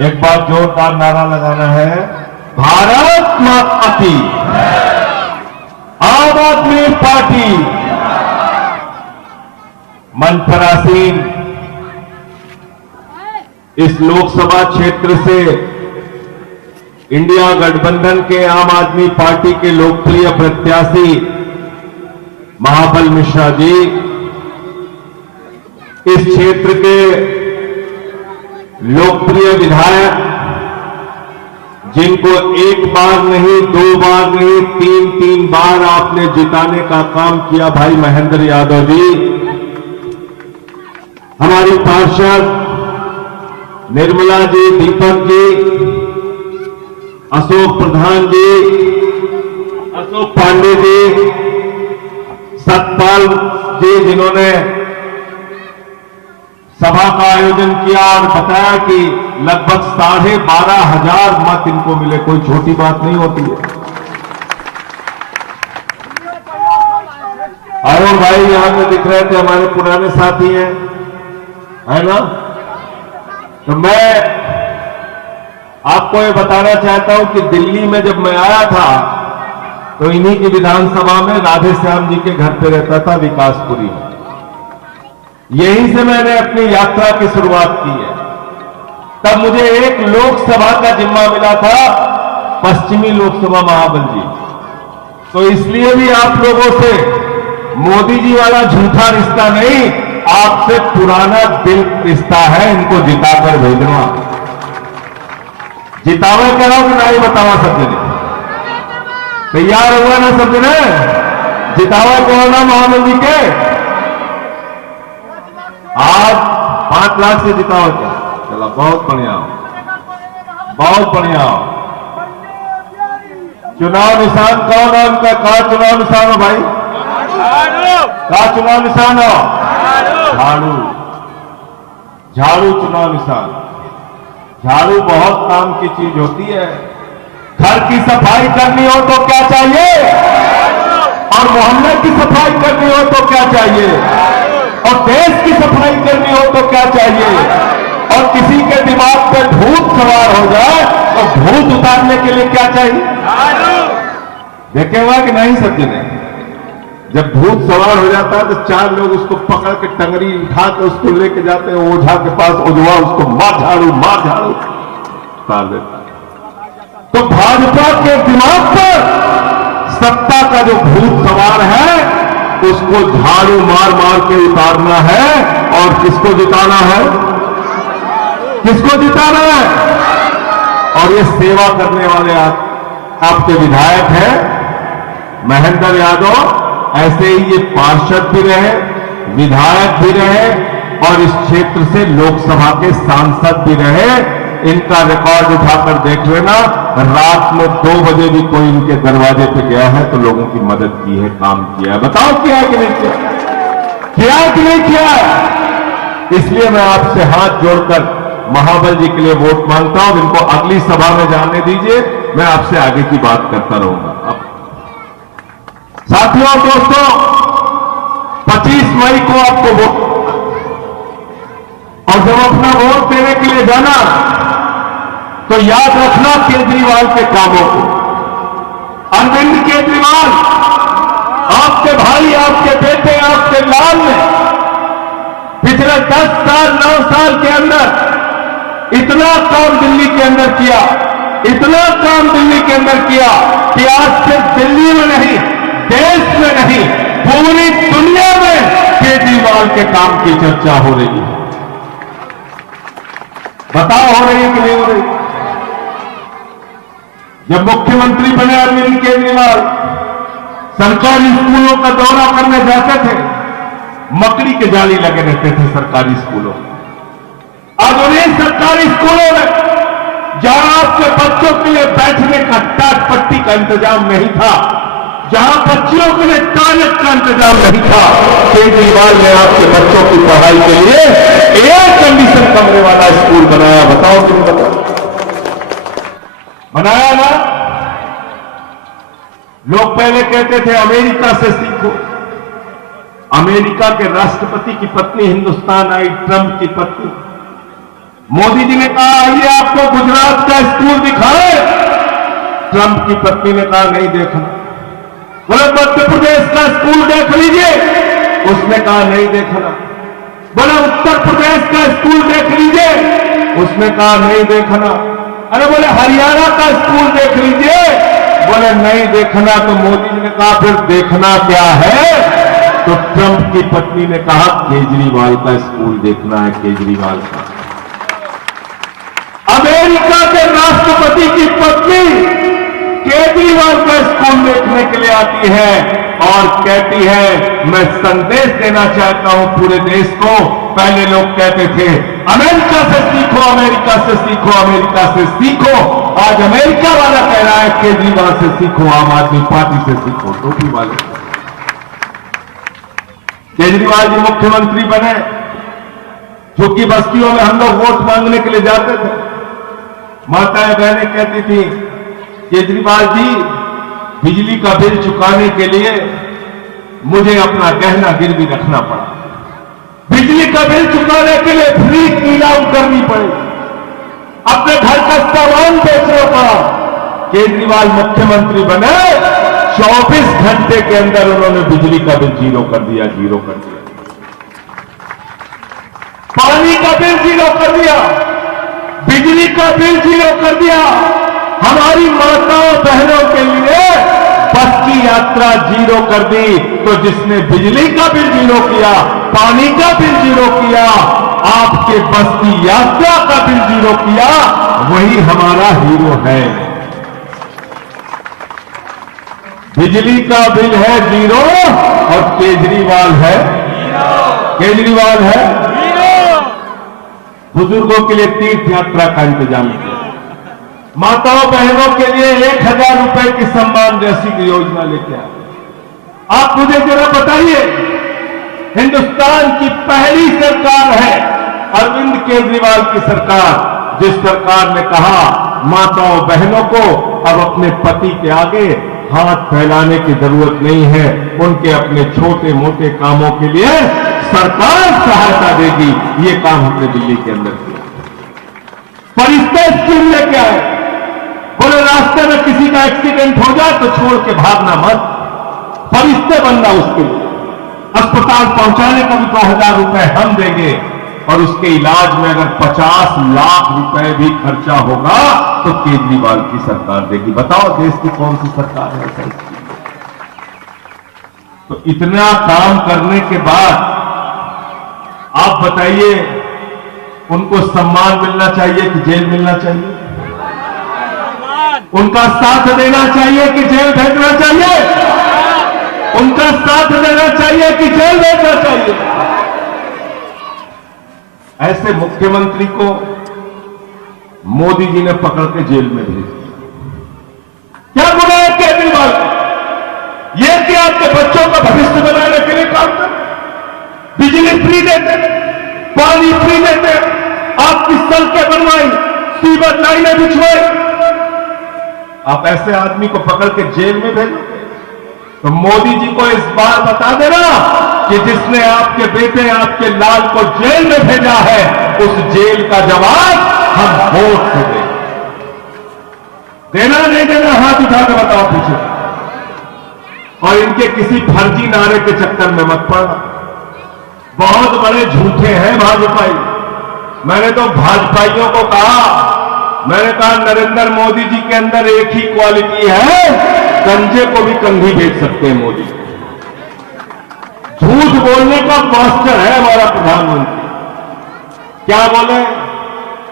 एक बार जोरदार नारा लगाना है, भारत माता की, आम आदमी पार्टी। मंच पर आसीन इस लोकसभा क्षेत्र से इंडिया गठबंधन के आम आदमी पार्टी के लोकप्रिय प्रत्याशी महाबल मिश्रा जी, इस क्षेत्र के लोकप्रिय विधायक जिनको एक बार नहीं, दो बार नहीं, तीन बार आपने जिताने का काम किया, भाई महेंद्र यादव जी, हमारी पार्षद निर्मला जी, दीपक जी, अशोक प्रधान जी, अशोक पांडे जी, सतपाल जी, जिन्होंने सभा का आयोजन किया और बताया कि लगभग 12,500 मत इनको मिले। कोई छोटी बात नहीं होती है। अरुण भाई यहां पे दिख रहे थे, हमारे पुराने साथी हैं, है ना। तो मैं आपको ये बताना चाहता हूं कि दिल्ली में जब मैं आया था तो इन्हीं की विधानसभा में राधे श्याम जी के घर पे रहता था, विकासपुरी में। यहीं से मैंने अपनी यात्रा की शुरुआत की है। तब मुझे एक लोकसभा का जिम्मा मिला था, पश्चिमी लोकसभा महाबल जी। तो इसलिए भी आप लोगों से मोदी जी वाला झूठा रिश्ता नहीं, आपसे पुराना दिल रिश्ता है। इनको जिताकर भेजना, जितावे करो कि नहीं बतावा सब जने, तैयार हुआ ना सब जने, जितावा करो ना महाबल जी के। आज 5 लाख से जिताओ क्या? चलो बहुत बढ़िया, बहुत बढ़िया। चुनाव निशान कौन है उनका? कहा चुनाव निशान हो भाई? कहा चुनाव निशान हो? झाड़ू। झाड़ू चुनाव निशान। झाड़ू बहुत काम की चीज होती है। घर की सफाई करनी हो तो क्या चाहिए, और मोहल्ले की सफाई करनी हो तो क्या चाहिए, और देश की सफाई करनी हो तो क्या चाहिए, और किसी के दिमाग पे भूत सवार हो जाए तो भूत उतारने के लिए क्या चाहिए? देखे हुआ कि नहीं सब जने? जब भूत सवार हो जाता है तो 4 लोग उसको पकड़ के टंगरी उठा के उसको लेके जाते हैं ओझा के पास। ओझवा उसको मार झाड़ू उतार देता है। तो भाजपा के दिमाग पर सत्ता का जो भूत सवार है उसको झाड़ू मार मार के उतारना है। और किसको जिताना है? किसको जिताना है? और ये सेवा करने वाले आपके विधायक हैं महेंद्र यादव। ऐसे ही ये पार्षद भी रहे, विधायक भी रहे, और इस क्षेत्र से लोकसभा के सांसद भी रहे। इनका रिकॉर्ड उठाकर देख लेना, रात में 2 बजे भी कोई इनके दरवाजे पे गया है तो लोगों की मदद की है, काम किया है। बताओ किया है कि नहीं किया? किया है कि नहीं किया है? इसलिए मैं आपसे हाथ जोड़कर महाबल जी के लिए वोट मांगता हूं। इनको अगली सभा में जाने दीजिए, मैं आपसे आगे की बात करता रहूंगा। अब साथियों, दोस्तों, 25 मई को आपको वोट, और जब अपना वोट देने के लिए जाना तो याद रखना केजरीवाल के कामों को। अरविंद केजरीवाल, आपके भाई, आपके बेटे, आपके लाल ने पिछले 10 साल 9 साल के अंदर इतना काम दिल्ली के अंदर किया, इतना काम दिल्ली के अंदर किया कि आज सिर्फ दिल्ली में नहीं, देश में नहीं, पूरी दुनिया में केजरीवाल के काम की चर्चा हो रही है। बताओ हो रही है कि नहीं हो रही? जब मुख्यमंत्री बने अरविंद केजरीवाल, सरकारी स्कूलों का दौरा करने जाते थे, मकड़ी के जाली लगे रहते थे सरकारी स्कूलों में। आज उन्हीं सरकारी स्कूलों में जहां आपके बच्चों के लिए बैठने का टाट पट्टी का इंतजाम नहीं था, जहां बच्चियों के लिए टॉयलेट का इंतजाम नहीं था, केजरीवाल ने आपके बच्चों की पढ़ाई के लिए एयर कंडीशन कमरे वाला स्कूल बनाया। बताओ तुम, बताओ, बनाया ना? लोग पहले कहते थे अमेरिका से सीखो। अमेरिका के राष्ट्रपति की पत्नी हिंदुस्तान आई, ट्रंप की पत्नी, मोदी जी ने कहा आइए आपको गुजरात का स्कूल दिखाए। ट्रंप की पत्नी ने कहा नहीं देखना। बोले मध्य प्रदेश का स्कूल देख लीजिए, उसने कहा नहीं देखना। बोले उत्तर प्रदेश का स्कूल देख लीजिए, उसने कहा नहीं देखना। अरे बोले हरियाणा का स्कूल देख लीजिए, बोले नहीं देखना। तो मोदी जी ने कहा फिर देखना क्या है? तो ट्रंप की पत्नी ने कहा केजरीवाल का स्कूल देखना है, केजरीवाल का। अमेरिका के राष्ट्रपति की पत्नी केजरीवाल का स्कूल देखने के लिए आती है और कहती है मैं संदेश देना चाहता हूं पूरे देश को। पहले लोग कहते थे अमेरिका से सीखो, अमेरिका से सीखो, अमेरिका से सीखो। आज अमेरिका वाला कह रहा है केजरीवाल से सीखो, आम आदमी पार्टी से सीखो, टोपी वाले। केजरीवाल जी मुख्यमंत्री बने, झुग्गी बस्तियों में हम लोग वोट मांगने के लिए जाते थे। माताएं बहनें कहती थी केजरीवाल जी बिजली का बिल चुकाने के लिए मुझे अपना गहना गिरवी रखना पड़ा, बिजली का बिल चुकाने के लिए फ्रीज नीलाम करनी पड़ी, अपने घर का सामान बेचना पड़ा। केजरीवाल मुख्यमंत्री बने, 24 घंटे के अंदर उन्होंने बिजली का बिल जीरो कर दिया, जीरो कर दिया। पानी का बिल जीरो कर दिया, बिजली का बिल जीरो कर दिया। हमारी माताओं बहनों के लिए बस की यात्रा जीरो कर दी। तो जिसने बिजली का बिल जीरो किया, पानी का बिल जीरो किया, आपके बस की यात्रा का बिल जीरो किया, वही हमारा हीरो है। बिजली का बिल है जीरो और केजरीवाल है हीरो। केजरीवाल है हीरो। बुजुर्गों के लिए तीर्थ यात्रा का इंतजाम किया, माताओं बहनों के लिए 1000 रुपए की सम्मान राशि की योजना लेके आए। आप मुझे जरा बताइए, हिंदुस्तान की पहली सरकार है अरविंद केजरीवाल की सरकार, जिस सरकार ने कहा माताओं बहनों को अब अपने पति के आगे हाथ फैलाने की जरूरत नहीं है, उनके अपने छोटे मोटे कामों के लिए सरकार सहायता देगी। ये काम हमने दिल्ली के अंदर किया। फरिश्ते स्कीम लेके आए, बोले रास्ते में किसी का एक्सीडेंट हो जाए तो छोड़ के भागना मत, फरिश्ते बनना उसके लिए। अस्पताल पहुंचाने का भी 2000 रुपए हम देंगे और उसके इलाज में अगर 50 लाख रुपए भी खर्चा होगा तो केजरीवाल की सरकार देगी। बताओ देश की कौन सी सरकार है ऐसा? तो इतना काम करने के बाद आप बताइए उनको सम्मान मिलना चाहिए कि जेल मिलना चाहिए? उनका साथ देना चाहिए कि जेल भेजना चाहिए? उनका साथ देना चाहिए कि जेल भेजना चाहिए? ऐसे मुख्यमंत्री को मोदी जी ने पकड़ के जेल में भेज दिया। क्या गुनाह है केजरीवाल का? यह कि आपके बच्चों का भविष्य बनाने के लिए काम कर, बिजली फ्री देते, पानी फ्री देते, आपकी सड़कें बनवाई, सीवर लाइनें बिछवाई। आप ऐसे आदमी को पकड़ के जेल में भेजोगे? तो मोदी जी को इस बार बता देना कि जिसने आपके बेटे आपके लाल को जेल में भेजा है उस जेल का जवाब हम वोट से देंगे। देना नहीं देना हाथ उठा के बताओ पीछे। और इनके किसी फर्जी नारे के चक्कर में मत पड़ना। बहुत बड़े झूठे हैं भाजपाई। मैंने तो भाजपाइयों को कहा, मैंने कहा नरेंद्र मोदी जी के अंदर एक ही क्वालिटी है, कंजे को भी कंघी भेज सकते हैं मोदी। झूठ बोलने का मास्टर है हमारा प्रधानमंत्री। क्या बोले?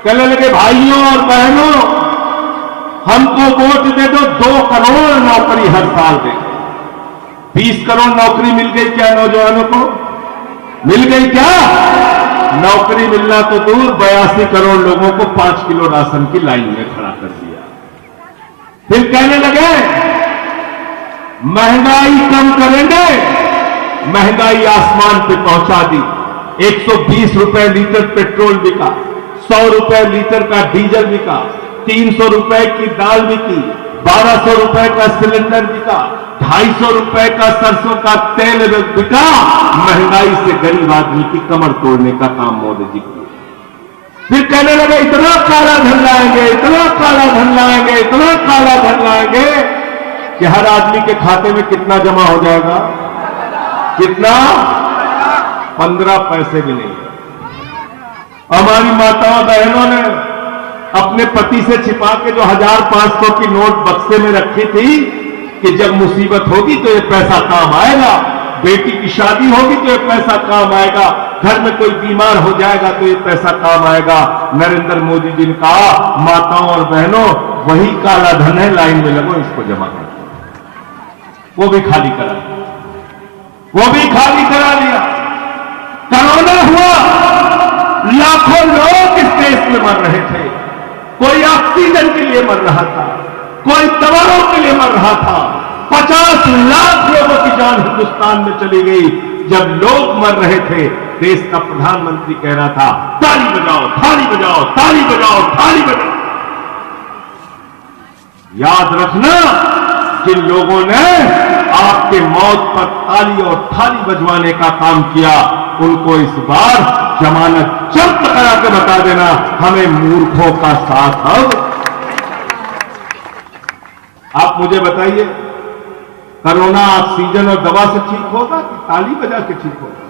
कहने लगे भाइयों और बहनों हमको वोट दे दो, 2 करोड़ नौकरी हर साल दे। 20 करोड़ नौकरी मिल गई क्या नौजवानों को? मिल गई क्या? नौकरी मिलना तो दूर, 82 करोड़ लोगों को 5 किलो राशन की लाइन में खड़ा कर दिया। फिर कहने लगे महंगाई कम करेंगे, महंगाई आसमान पे पहुंचा दी। 120 रुपए लीटर पेट्रोल बिका, 100 रुपए लीटर का डीजल बिका, 300 रुपए की दाल बिकी, 1200 रुपए का सिलेंडर बिका, 250 रुपए का सरसों का तेल बिका। महंगाई से गरीब आदमी की कमर तोड़ने का काम मोदी जी किया। फिर कहने लगे इतना काला धन लाएंगे, इतना काला धन लाएंगे, इतना काला धन लाएंगे कि हर आदमी के खाते में कितना जमा हो जाएगा? कितना? 15 पैसे भी नहीं। हमारी माताओं बहनों ने अपने पति से छिपा के जो 1000-500 की नोट बक्से में रखी थी कि जब मुसीबत होगी तो ये पैसा काम आएगा, बेटी की शादी होगी तो ये पैसा काम आएगा, घर में कोई बीमार हो जाएगा तो ये पैसा काम आएगा। नरेंद्र मोदी जी ने कहा माताओं और बहनों वही काला धन है, लाइन में लगो, इसको जमा कर। वो भी खाली करा दिया, वो भी खाली करा दिया। कोरोना हुआ, लाखों लोग इस देश में मर रहे थे, कोई ऑक्सीजन के लिए मर रहा था, कोई दवाओं के लिए मर रहा था। 50 लाख लोगों की जान हिंदुस्तान में चली गई। जब लोग मर रहे थे, देश का प्रधानमंत्री कह रहा था ताली बजाओ, ताली बजाओ, ताली बजाओ, ताली बजाओ। याद रखना, जिन लोगों ने आपके मौत पर ताली और थाली बजवाने का काम किया, उनको इस बार जमानत जब्त करा के बता देना, हमें मूर्खों का साथ अब। आप मुझे बताइए, कोरोना ऑक्सीजन और दवा से ठीक होगा कि ताली बजा के ठीक होगा?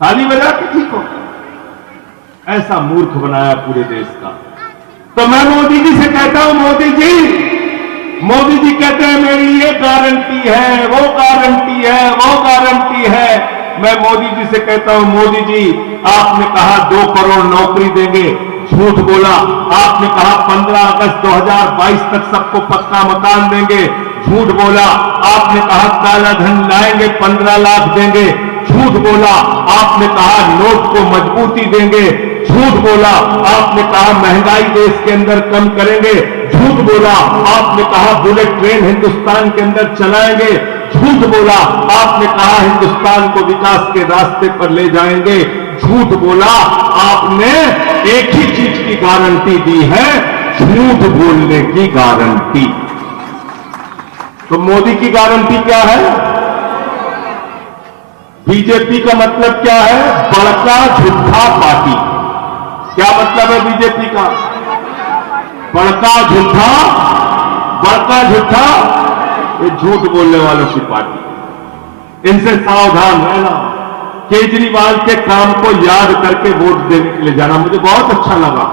ताली बजा के ठीक होगा। ऐसा मूर्ख बनाया पूरे देश का। तो मैं मोदी जी से कहता हूं, मोदी जी कहते हैं मेरी ये गारंटी है, वो गारंटी है, वो गारंटी है। मैं मोदी जी से कहता हूं, मोदी जी आपने कहा 2 करोड़ नौकरी देंगे, झूठ बोला। आपने कहा 15 अगस्त 2022 तक सबको पक्का मकान देंगे, झूठ बोला। आपने कहा काला धन लाएंगे, 15 लाख देंगे, झूठ बोला। आपने कहा नोट को मजबूती देंगे, झूठ बोला। आपने कहा महंगाई देश के अंदर कम करेंगे, झूठ बोला। आपने कहा बुलेट ट्रेन हिंदुस्तान के अंदर चलाएंगे, झूठ बोला। आपने कहा हिंदुस्तान को विकास के रास्ते पर ले जाएंगे, झूठ बोला। आपने एक ही चीज की गारंटी दी है, झूठ बोलने की गारंटी। तो मोदी की गारंटी क्या है? बीजेपी का मतलब क्या है? बड़का झूठा पार्टी। क्या मतलब है बीजेपी का? बड़का झूठा, बड़का झूठा, ये झूठ बोलने वालों की पार्टी। इनसे सावधान रहना। केजरीवाल के काम को याद करके वोट देने के लिए जाना। मुझे बहुत अच्छा लगा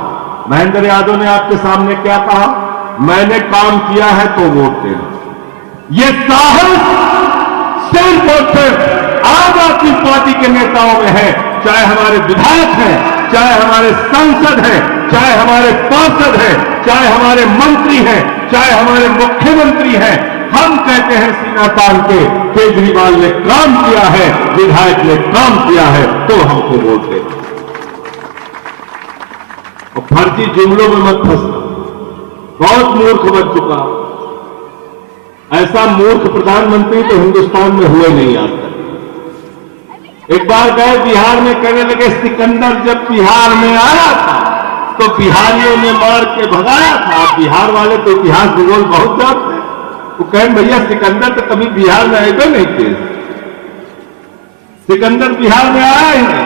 महेंद्र यादव ने आपके सामने क्या कहा, मैंने काम किया है तो वोट देना। ये साहस सिर्फ और सिर्फ आम आदमी पार्टी के नेताओं में है, चाहे हमारे विधायक हैं, चाहे हमारे सांसद हैं, चाहे हमारे पार्षद हैं, चाहे हमारे मंत्री हैं, चाहे हमारे मुख्यमंत्री हैं। हम कहते हैं सीना तान के केजरीवाल ने काम किया है, विधायक ने काम किया है, तो हमको वोट दे। और फर्जी जुमलों में मत फंसना, बहुत मूर्ख बन चुका। ऐसा मूर्ख प्रधानमंत्री तो हिंदुस्तान में हुए नहीं आज तक। एक बार गए बिहार में, कहने लगे सिकंदर जब बिहार में आया था तो बिहारियों ने मार के भगाया था। बिहार वाले तो इतिहास भूगोल बहुत जानते हैं। वो कहें भैया सिकंदर तो कभी बिहार में आए नहीं थे, सिकंदर बिहार में आया ही नहीं।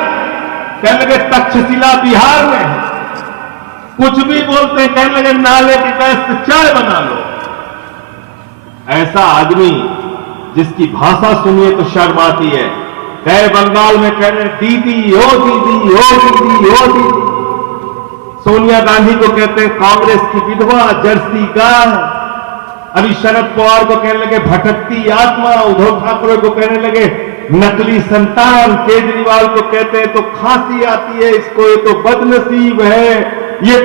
कहने लगे तक्षशिला बिहार में है, कुछ भी बोलते हैं। कहने लगे नाले की गैस से चाय बना लो। ऐसा आदमी जिसकी भाषा सुनिए तो शर्म आती है। गए बंगाल में कह रहे दीदी हो दीदी हो दीदी हो दीदी। सोनिया गांधी को कहते हैं कांग्रेस की विधवा, जर्सी गाय। अभी शरद पवार को कहने लगे भटकती आत्मा। उद्धव ठाकरे को कहने लगे नकली संतान। केजरीवाल को कहते हैं तो खांसी आती है इसको, ये तो बदनसीब है, ये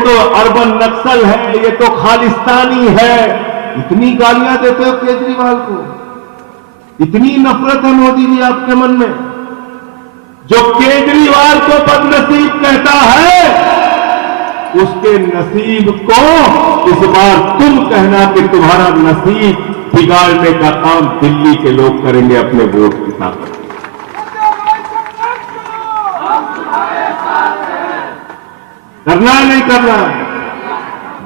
तो अर्बन नक्सल है, ये तो खालिस्तानी है। इतनी गालियां देते हो केजरीवाल को, इतनी नफरत है मोदी जी आपके मन में। जो केजरीवाल को बदनसीब कहता है, उसके नसीब को इस बार तुम कहना कि तुम्हारा नसीब बिगाड़ने का काम दिल्ली के लोग करेंगे अपने वोट की ताकत। करना है नहीं करना है?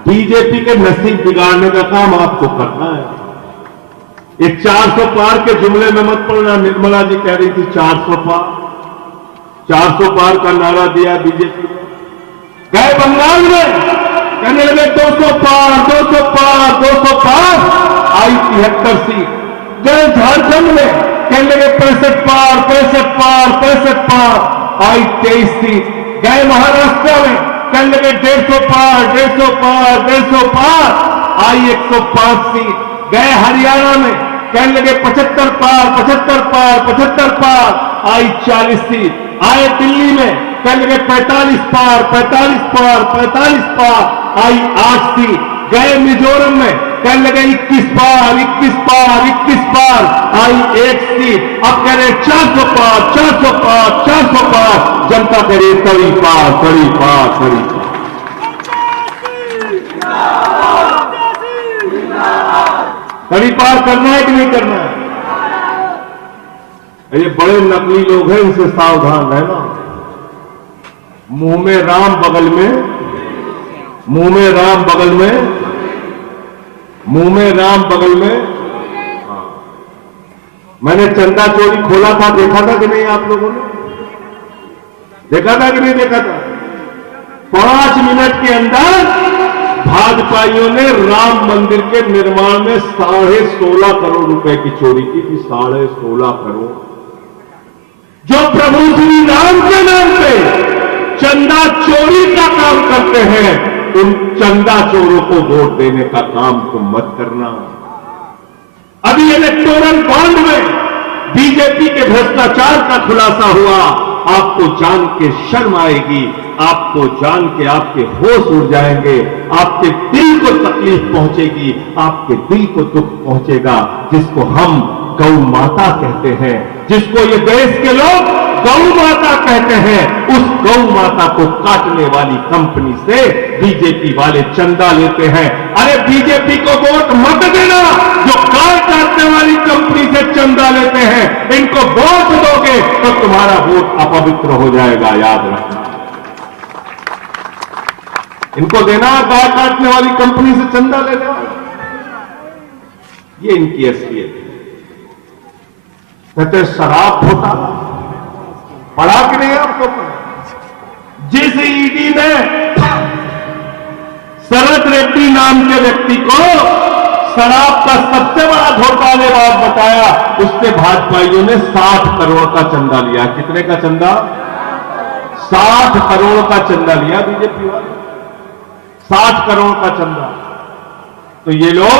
बीजेपी के नसीब बिगाड़ने का काम आपको करना है। ये 400 पार के जुमले में मत पड़ना। निर्मला जी कह रही थी 400 पार, 400 पार का नारा दिया बीजेपी ने। गए बंगाल में, कहने लगे 200 पार, 200 पार, 200 पार, आई 73 सीट। गए झारखंड में, कहने लगे 65 पार, 65 पार, 65 पार, आई 23 सीट। गए महाराष्ट्र में, कहने लगे 150 पार, 150 पार, 150 पार, आई 105 सीट। गए हरियाणा में, कहने लगे 75 पार, 75 पार, 75 पार, आई 40 सीट। आए दिल्ली में, कहने लगे 45 पार, 45 पार, 45 पार, आई 8 सीट। गए मिजोरम में, कहने लगे 21 पार, 21 पार, 21 पार, आई 1 सीट। अब कह रहे 400 पार, 400 पार, 400 पार, जनता कह रही कड़ी पार, कड़ी पार, कड़ी पार। कड़ी पार करना है कि नहीं करना है? ये बड़े नकली लोग हैं, इनसे सावधान रहना। मुंह में राम बगल में, मुंह में राम बगल में, मुंह में राम बगल में। हाँ, मैंने चंदा चोरी खोला था, देखा था कि नहीं आप लोगों ने? देखा था कि नहीं देखा था? 5 मिनट के अंदर भाजपाइयों ने राम मंदिर के निर्माण में 16.5 करोड़ रुपए की चोरी की थी। 16.5 करोड़, जो प्रभु श्री राम के नाम पे चंदा चोरी का काम करते हैं, उन चंदा चोरों को वोट देने का काम तुम मत करना। अभी इलेक्टोरल बॉन्ड में बीजेपी के भ्रष्टाचार का खुलासा हुआ। आपको जान के शर्म आएगी, आपको जान के आपके होश उड़ जाएंगे, आपके दिल को तकलीफ पहुंचेगी, आपके दिल को दुख पहुंचेगा। जिसको हम गौ माता कहते हैं, जिसको ये देश के लोग गौ माता कहते हैं, उस गौ माता को काटने वाली कंपनी से बीजेपी वाले चंदा लेते हैं। अरे बीजेपी को वोट मत देना, जो गाय काटने वाली कंपनी से चंदा लेते हैं। इनको वोट दोगे तो तुम्हारा वोट अपवित्र हो जाएगा, याद रखना। इनको देना गाय काटने वाली कंपनी से चंदा लेना, ये इनकी असलियत है। कहते शराब घोटाला पढ़ा कि नहीं आपको? जिस ईडी ने शरद रेड्डी नाम के व्यक्ति को शराब का सबसे बड़ा घोटालेबाज बताया, उससे भाजपाइयों ने 60 करोड़ का चंदा लिया। कितने का चंदा? 60 करोड़ का चंदा लिया बीजेपी वाले, 60 करोड़ का चंदा। तो ये लोग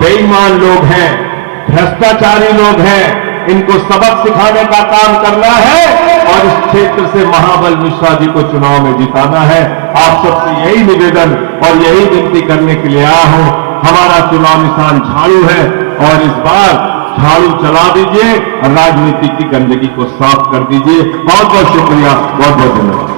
बेईमान लोग हैं, भ्रष्टाचारी लोग हैं। इनको सबक सिखाने का काम करना है और इस क्षेत्र से महाबल मिश्रा जी को चुनाव में जिताना है। आप सबसे यही निवेदन और यही विनती करने के लिए आया हूं। हमारा चुनाव निशान झाड़ू है और इस बार झाड़ू चला दीजिए और राजनीति की गंदगी को साफ कर दीजिए। बहुत बहुत शुक्रिया, बहुत बहुत धन्यवाद।